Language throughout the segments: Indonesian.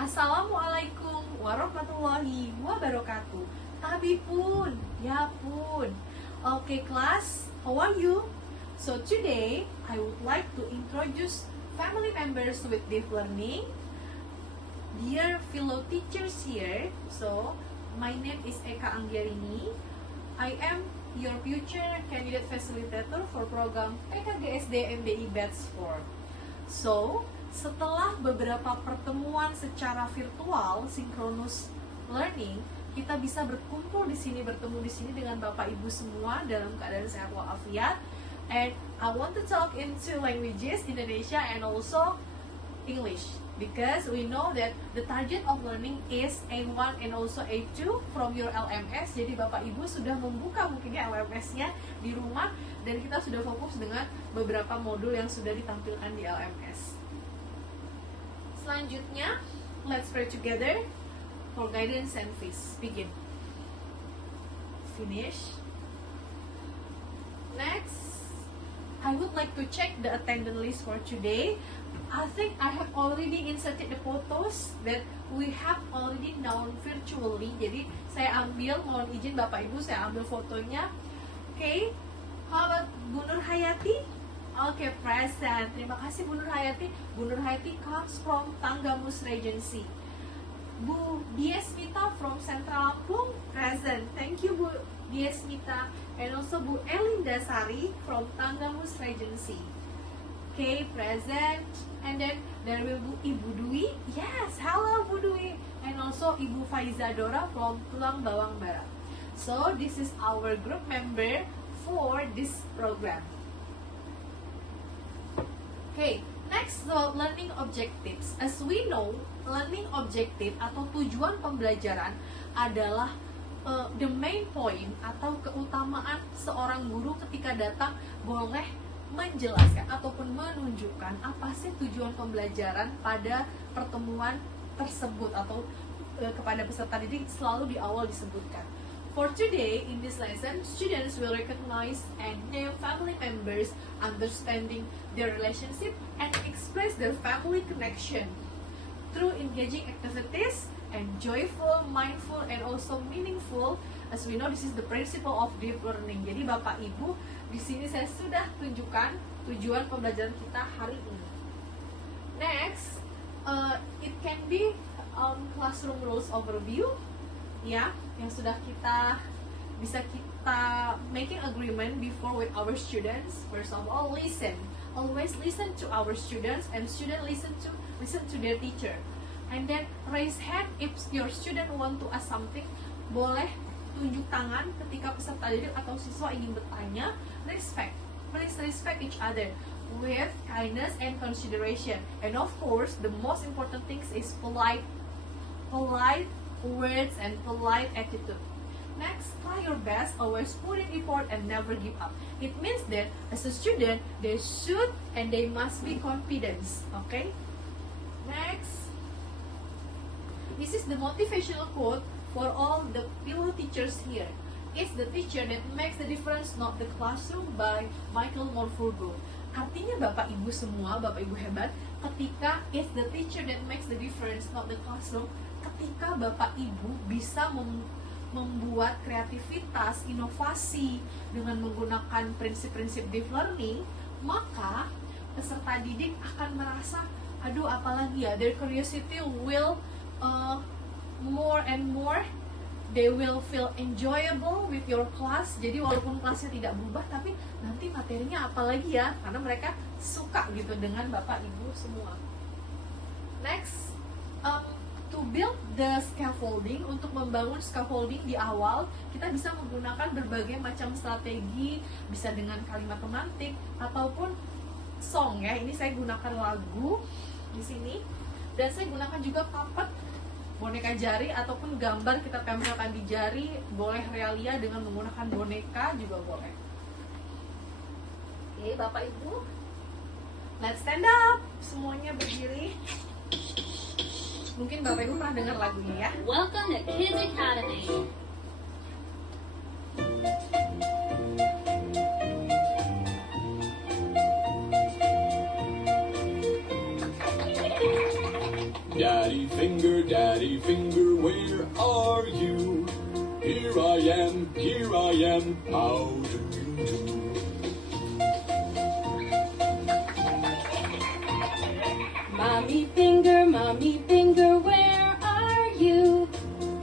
Assalamualaikum warahmatullahi wabarakatuh. Tabi pun, ya pun. Okay, class, how are you? So today, I would like to introduce family members with deaf learning. Dear fellow teachers here, so my name is Eka Anggiarini. I am your future candidate facilitator for program PKGSD MBI Batch 4. So, setelah beberapa pertemuan secara virtual, synchronous learning, kita bisa berkumpul di sini, bertemu di sini dengan Bapak Ibu semua dalam keadaan sehat walafiat. And I want to talk in two languages, Indonesia and also English, because we know that the target of learning is A1 and also A2 from your LMS. Jadi Bapak Ibu sudah membuka mungkinnya LMS-nya di rumah, dan kita sudah fokus dengan beberapa modul yang sudah ditampilkan di LMS. Selanjutnya, let's pray together for guidance and peace. Begin. Finish. Next, I would like to check the attendance list for today. I think I have already inserted the photos that we have already known virtually. Jadi saya ambil, mohon izin Bapak Ibu, saya ambil fotonya. Okay, how about Bu Nur Hayati? Okay, present. Terima kasih Bu Nur Hayati. Bu Nur Hayati comes from Tanggamus Regency. Bu Diesmita from Central Lampung, present. Thank you Bu Diesmita. And also Bu Elinda Sari from Tanggamus Regency. Okay, present. And then there will be Ibu Dwi. Yes, hello Bu Dwi. And also Ibu Faiza Dora from Tulang Bawang Barat. So this is our group member for this program. Okay, next, learning objectives. As we know, learning objective atau tujuan pembelajaran adalah the main point atau keutamaan seorang guru ketika datang boleh menjelaskan ataupun menunjukkan apa sih tujuan pembelajaran pada pertemuan tersebut, atau kepada peserta didik selalu di awal disebutkan. For today, in this lesson, students will recognize and name family members, understanding their relationship, and express their family connection through engaging activities and joyful, mindful, and also meaningful. As we know, this is the principle of deep learning. Jadi Bapak Ibu, di sini saya sudah tunjukkan tujuan pembelajaran kita hari ini. Next, it can be classroom rules overview, ya, yang sudah bisa kita making agreement before with our students. First of all, listen. Always listen to our students, and student listen to their teacher. And then raise hand if your student want to ask something. Boleh tunjuk tangan ketika peserta didik atau siswa ingin bertanya. Respect. Please respect each other with kindness and consideration. And of course, the most important things is polite words and polite attitude. Next, try your best, always put in effort and never give up. It means that as a student, they should and they must be confident. Okay? Next, this is the motivational quote for all the fellow teachers here. It's the teacher that makes the difference, not the classroom, by Michael Morpurgo. Artinya Bapak Ibu semua, Bapak Ibu hebat, ketika it's the teacher that makes the difference, not the classroom, ketika Bapak Ibu bisa membuat kreativitas, inovasi dengan menggunakan prinsip-prinsip deep learning, maka peserta didik akan merasa, aduh apalagi ya, their curiosity will more and more, they will feel enjoyable with your class. Jadi walaupun kelasnya tidak berubah, tapi nanti materinya apalagi ya, karena mereka suka gitu dengan Bapak Ibu semua. Next, to build the scaffolding, untuk membangun scaffolding di awal, kita bisa menggunakan berbagai macam strategi, bisa dengan kalimat pemantik ataupun song ya. Ini saya gunakan lagu di sini, dan saya gunakan juga puppet, boneka jari ataupun gambar kita tempelkan di jari. Boleh realia dengan menggunakan boneka juga boleh. Oke, Bapak Ibu, let's stand up, semuanya berdiri. Mungkin Bapak Ibu pernah dengar lagunya ya. Welcome to Kids Academy. Daddy finger, where are you? Here I am, how do you do? Mommy finger, where are you?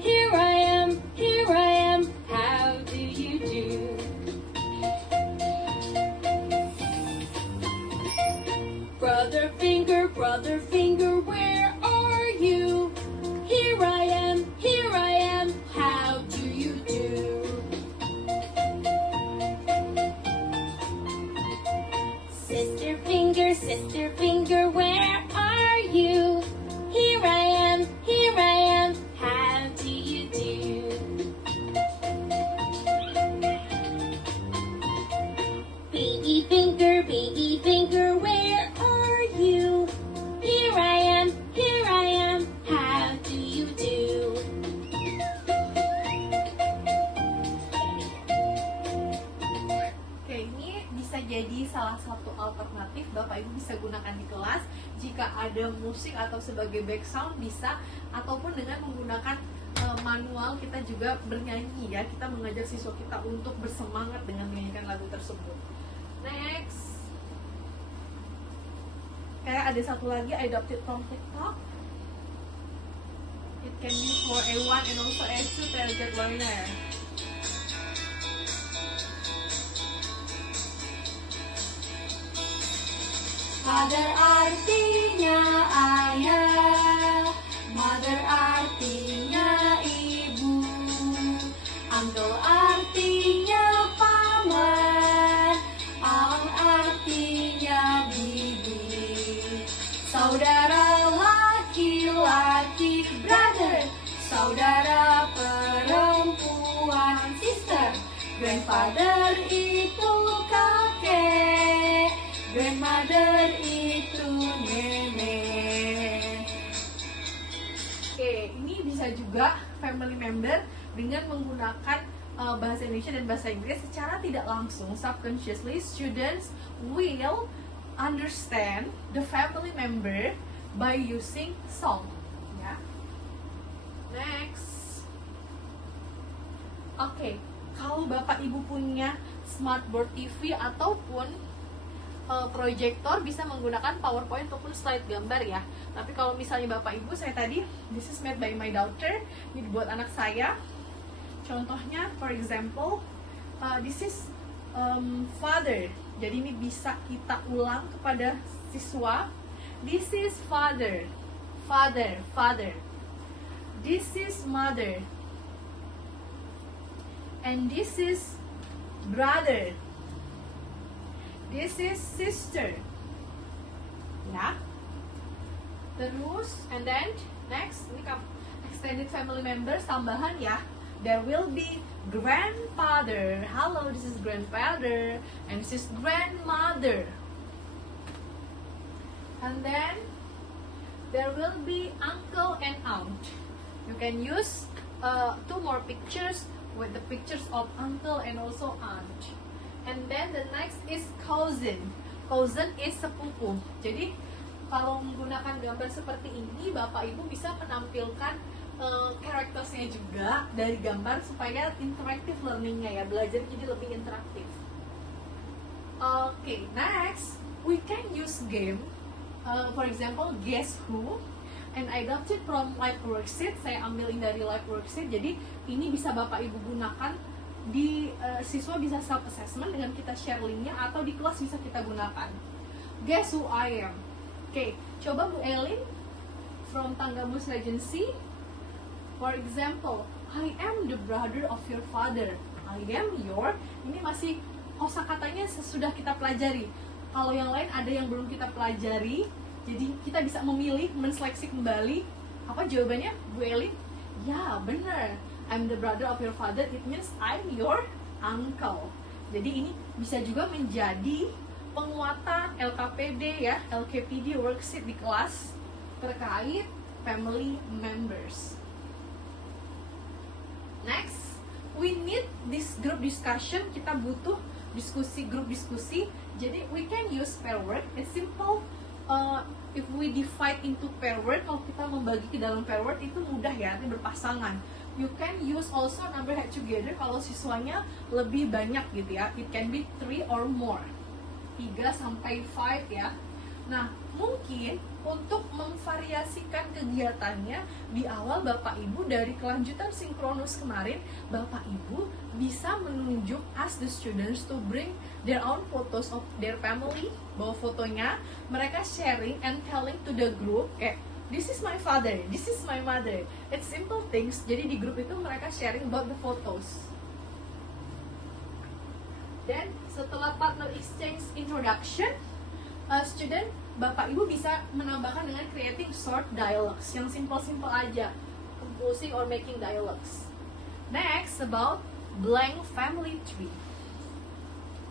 Here I am, how do you do? Brother finger, where are you? Here I am, how do you do? Sister finger, where are you? Here I am, how do you do? Baby finger, where are you? Here I am, how do you do? Oke, ini bisa jadi salah satu alternatif Bapak Ibu bisa gunakan di kelas jika ada musik atau sebagai background bisa, ataupun dengan menggunakan manual kita juga bernyanyi ya, kita mengajak siswa kita untuk bersemangat dengan menyanyikan lagu tersebut. Next, kayak ada satu lagi I adopted from TikTok. It can be for A1 and also A2 target learner. Father artinya ayah, mother artinya ibu, uncle artinya paman, aunt artinya bibi, saudara laki-laki brother, saudara perempuan sister, grandfather itu kakek, grandmother itu nenek. Oke, ini bisa juga family member dengan menggunakan bahasa Indonesia dan bahasa Inggris secara tidak langsung. Subconsciously, students will understand the family member by using song. Ya. Next. Oke, kalau Bapak Ibu punya smartboard TV ataupun proyektor bisa menggunakan PowerPoint ataupun slide gambar ya. Tapi kalau misalnya Bapak Ibu, saya tadi this is made by my daughter, ini buat anak saya. Contohnya, for example, this is father. Jadi ini bisa kita ulang kepada siswa. This is father, father. This is mother, and this is brother. This is sister. Ya. Terus, and then next, ini extended family members tambahan ya. There will be grandfather. Hello, this is grandfather, and this is grandmother. And then there will be uncle and aunt. You can use 2 more pictures with the pictures of uncle and also aunt. And then the next is cousin. Cousin is sepupu. Jadi kalau menggunakan gambar seperti ini, Bapak Ibu bisa menampilkan karakternya juga dari gambar supaya interactive learningnya ya, belajar jadi lebih interaktif. Okay, next we can use game. For example, guess who? And I adopted from live worksheet. Saya ambilin dari live worksheet. Jadi ini bisa Bapak Ibu gunakan di siswa bisa self assessment dengan kita share linknya, atau di kelas bisa kita gunakan. Guess who I am? Oke, coba Bu Elin from Tanggamus Regency. For example, I am the brother of your father. I am your. Ini masih kosakatanya sudah kita pelajari. Kalau yang lain ada yang belum kita pelajari, jadi kita bisa memilih, menseleksi kembali. Apa jawabannya, Bu Elin? Ya, benar. I'm the brother of your father, it means I'm your uncle. Jadi ini bisa juga menjadi penguatan LKPD ya, LKPD worksheet di kelas terkait family members. Next, we need this group discussion. Kita butuh grup diskusi. Jadi we can use pair work. It's simple. if we divide into pair word, kalau kita membagi ke dalam pair word itu mudah ya, artinya berpasangan. You can use also number head together kalau siswanya lebih banyak gitu ya. It can be 3 or more. 3 sampai 5 ya. Nah, mungkin untuk memvariasikan kegiatannya di awal Bapak Ibu dari kelanjutan sinkronus kemarin, Bapak Ibu bisa menunjuk ask the students to bring their own photos of their family, bawa fotonya, mereka sharing and telling to the group kayak this is my father, this is my mother. It's simple things. Jadi di grup itu mereka sharing about the photos. Dan setelah partner exchange introduction, student, Bapak Ibu bisa menambahkan dengan creating short dialogues yang simple-simple aja, composing or making dialogues. Next, about blank family tree.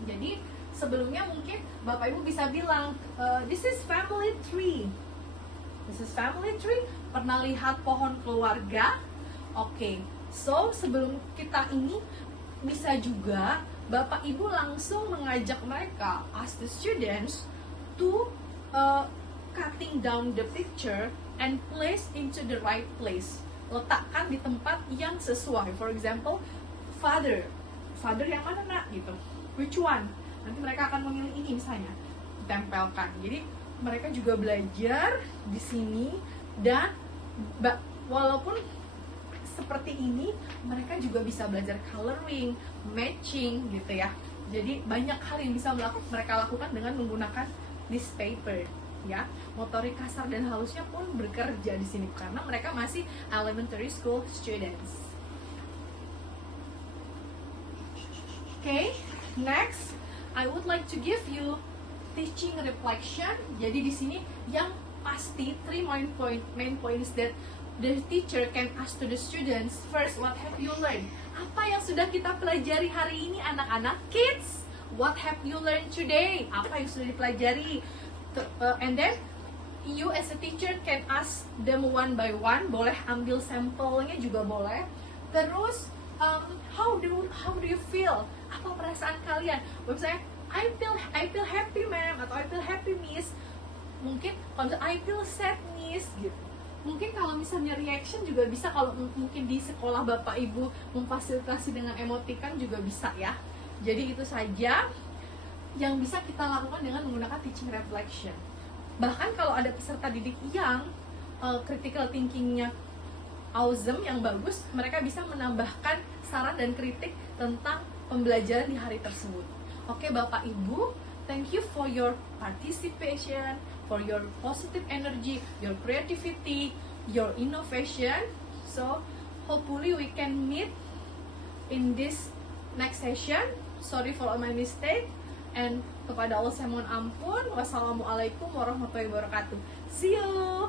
Jadi sebelumnya mungkin Bapak Ibu bisa bilang, this is family tree. This is family tree. Pernah lihat pohon keluarga? Oke. So sebelum kita ini bisa juga Bapak Ibu langsung mengajak mereka, ask the students to cutting down the picture and place into the right place. Letakkan di tempat yang sesuai. For example, father yang mana nak gitu. Which one? Nanti mereka akan memilih ini misalnya. Tempelkan. Jadi mereka juga belajar di sini dan walaupun seperti ini, mereka juga bisa belajar coloring, matching gitu ya. Jadi banyak hal yang bisa mereka lakukan dengan menggunakan this paper ya. Motorik kasar dan halusnya pun bekerja di sini karena mereka masih elementary school students. Okay, next I would like to give you teaching reflection. Jadi di sini yang pasti 3 main points that the teacher can ask to the students. First, what have you learned? Apa yang sudah kita pelajari hari ini anak-anak? Kids, what have you learned today? Apa yang sudah dipelajari? And then you as a teacher can ask them one by one. Boleh ambil sampelnya juga boleh. Terus how do you feel? Apa perasaan kalian? Misalnya I feel happy ma'am atau I feel happy miss. Mungkin kalau I feel sad miss gitu. Mungkin kalau misalnya reaction juga bisa, kalau mungkin di sekolah Bapak Ibu memfasilitasi dengan emoticon juga bisa ya. Jadi itu saja yang bisa kita lakukan dengan menggunakan teaching reflection. Bahkan kalau ada peserta didik yang critical thinkingnya awesome, yang bagus, mereka bisa menambahkan saran dan kritik tentang pembelajaran di hari tersebut. Oke Bapak Ibu, thank you for your participation, for your positive energy, your creativity, your innovation. So hopefully we can meet in this next session. Sorry for all my mistake. And kepada Allah saya mohon ampun. Wassalamualaikum warahmatullahi wabarakatuh. See you.